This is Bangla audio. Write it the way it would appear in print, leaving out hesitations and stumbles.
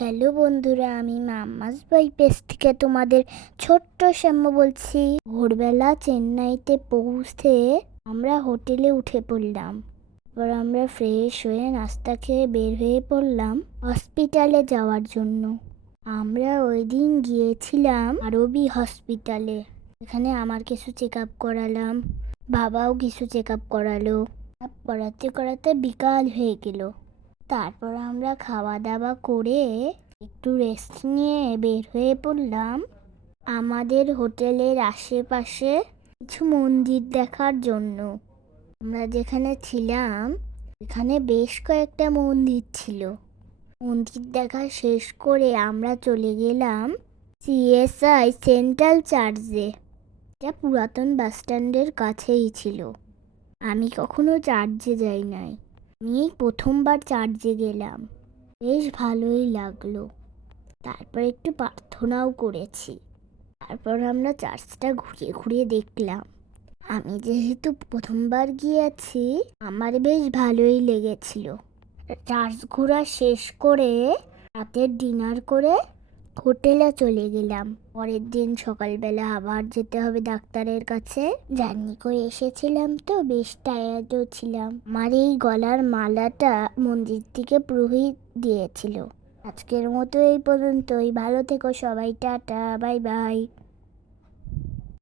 হ্যালো বন্ধুরা, আমি মাম্মাস বাই পেজ থেকে তোমাদের ছোট্ট শ্যাম্য বলছি। ভোরবেলা চেন্নাইতে পৌঁছে আমরা হোটেলে উঠে পড়লাম। তারপর আমরা ফ্রেশ হয়ে নাস্তা খেয়ে বের হয়ে পড়লাম হসপিটালে যাওয়ার জন্য। আমরা ওই দিন গিয়েছিলাম আরবি হসপিটালে। এখানে আমার কিছু চেক আপ করালাম, বাবাও কিছু চেক আপ করালো। করাতে করাতে বিকাল হয়ে গেল। তারপর আমরা খাওয়া দাওয়া করে একটু রেস্ট নিয়ে বের হয়ে পড়লাম আমাদের হোটেলের আশেপাশে কিছু মন্দির দেখার জন্য। আমরা যেখানে ছিলাম এখানে বেশ কয়েকটা মন্দির ছিল। মন্দির দেখা শেষ করে আমরা চলে গেলাম সিএসআই সেন্ট্রাল চার্চে, যা পুরাতন বাস স্ট্যান্ডের কাছেই ছিল। আমি কখনো চার্চে যাই নাই, আমি প্রথমবার চার্চে গেলাম, বেশ ভালোই লাগলো। তারপর একটু প্রার্থনাও করেছি। তারপর আমরা চার্চটা ঘুরিয়ে ঘুরিয়ে দেখলাম। আমি যেহেতু প্রথমবার গিয়েছি, আমার বেশ ভালোই লেগেছিল। চার্চ ঘোরা শেষ করে রাতের ডিনার করে হোটেলে চলে গেলাম। পরের দিন সকালবেলা আবার যেতে হবে ডাক্তারের কাছে। জার্নি করে এসেছিলাম তো বেশ টায়ার্ডও ছিলাম। আমার এই গলার মালাটা মন্দির থেকে পুরোহিত দিয়েছিল। আজকের মতো এই পর্যন্তই। ভালো থেকো সবাই, টাটা, বাই বাই।